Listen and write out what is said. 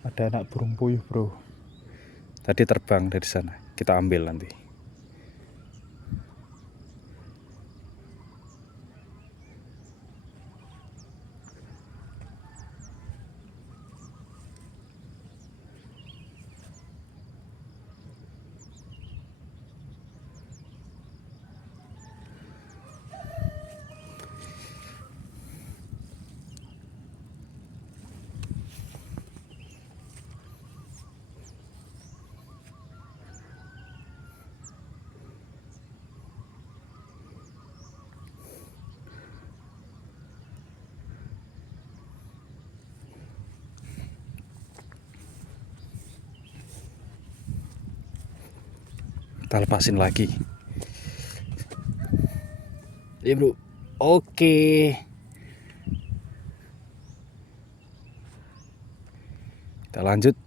Ada anak burung puyuh, bro. Tadi terbang dari sana. Kita ambil nanti. Kita lepasin lagi. Ya, bro. Oke. Kita lanjut.